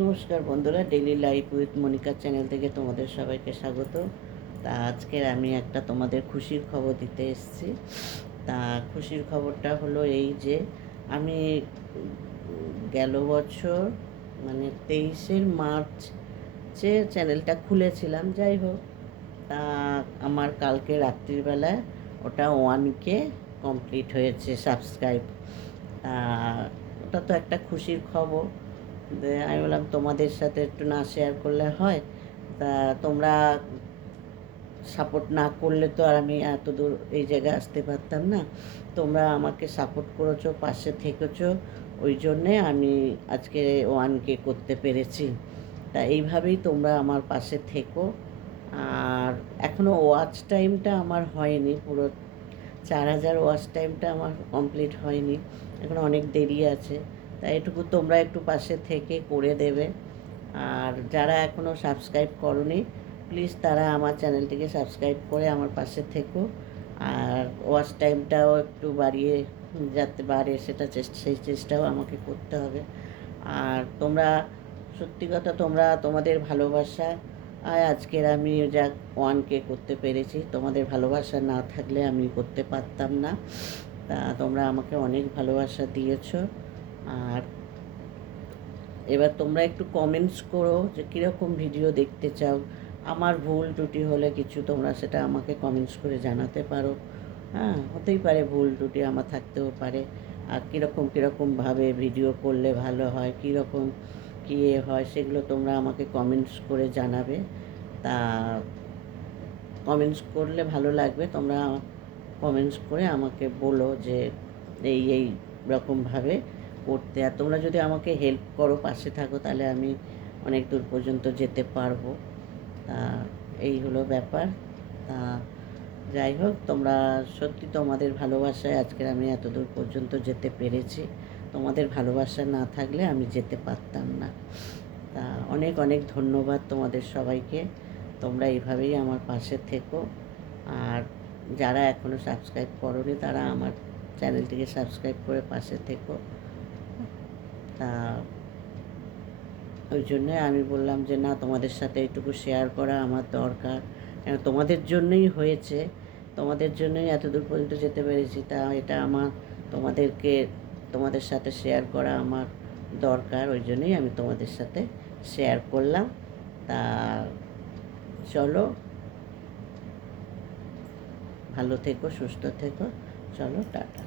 নমস্কার বন্ধুরা, daily life with Monica channel থেকে তোমাদের সবাইকে স্বাগত। তা আজকের আমি একটা তোমাদের খুশির খবর দিতে এসেছি। তা খুশির খবরটা হলো এই যে আমি গেল বছর মানে 23শে মার্চ চ্যানেলটা খুলেছিলাম। যাই হোক, তা আমার কালকে রাত্রিবেলায় ওটা 1K কমপ্লিট হয়েছে সাবস্ক্রাইব। তা ওটা তো একটা খুশির খবর। আমি বললাম তোমাদের সাথে একটু না শেয়ার করলে হয়। তা তোমরা সাপোর্ট না করলে তো আর আমি এত দূর এই জায়গায় আসতে পারতাম না। তোমরা আমাকে সাপোর্ট করেছো, পাশে থেকেছো, ওই জন্যে আমি আজকে 1K করতে পেরেছি। তা এইভাবেই তোমরা আমার পাশে থেকো। আর এখনও ওয়াচ টাইমটা আমার হয়নি, পুরো 4000 ওয়াচ টাইমটা আমার কমপ্লিট হয়নি, এখন অনেক দেরি আছে। তাই এটুকু তোমরা একটু পাশে থেকে করে দেবে। আর যারা এখনও সাবস্ক্রাইব করনি, প্লিজ তারা আমার চ্যানেলটিকে সাবস্ক্রাইব করে আমার পাশে থেকো। আর ওয়াচ টাইমটাও একটু বাড়িয়ে যাতে বাড়ে, সেই চেষ্টাও আমাকে করতে হবে। আর তোমরা সত্যি কথা, তোমাদের ভালোবাসা আজকের আমি যা 1K করতে পেরেছি। তোমাদের ভালোবাসা না থাকলে আমি করতে পারতাম না। তা তোমরা আমাকে অনেক ভালোবাসা দিয়েছো। আর এবার তোমরা একটু কমেন্টস করো যে কীরকম ভিডিও দেখতে চাও। আমার ভুল ত্রুটি হলে কিছু তোমরা সেটা আমাকে কমেন্টস করে জানাতে পারো। হ্যাঁ, হতেই পারে ভুল ত্রুটি আমার থাকতেও পারে। আর কীরকমভাবে ভিডিও করলে ভালো হয়, কীরকম কী হয়, সেগুলো তোমরা আমাকে কমেন্টস করে জানাবে। তা কমেন্টস করলে ভালো লাগবে। তোমরা কমেন্টস করে আমাকে বলো যে এই রকমভাবে করতে। আর তোমরা যদি আমাকে হেল্প করো, পাশে থাকো, তাহলে আমি অনেক দূর পর্যন্ত যেতে পারবো। তা এই হলো ব্যাপার। তা যাই হোক, তোমরা সত্যি তোমাদের ভালোবাসায় আজকের আমি এত দূর পর্যন্ত যেতে পেরেছি। তোমাদের ভালোবাসা না থাকলে আমি যেতে পারতাম না। তা অনেক অনেক ধন্যবাদ তোমাদের সবাইকে। তোমরা এইভাবেই আমার পাশে থেকো। আর যারা এখনও সাবস্ক্রাইব করোনি, তারা আমার চ্যানেলটিকে সাবস্ক্রাইব করে পাশে থেকো। তা ওই জন্যে আমি বললাম যে না, তোমাদের সাথে এইটুকু শেয়ার করা আমার দরকার। কেন তোমাদের জন্যই হয়েছে, তোমাদের জন্যই এত দূর পর্যন্ত যেতে পেরেছি। তা এটা আমার তোমাদের সাথে শেয়ার করা আমার দরকার, ওই জন্যই আমি তোমাদের সাথে শেয়ার করলাম। তা চলো, ভালো থেকো, সুস্থ থেকো। চলো, টাটা।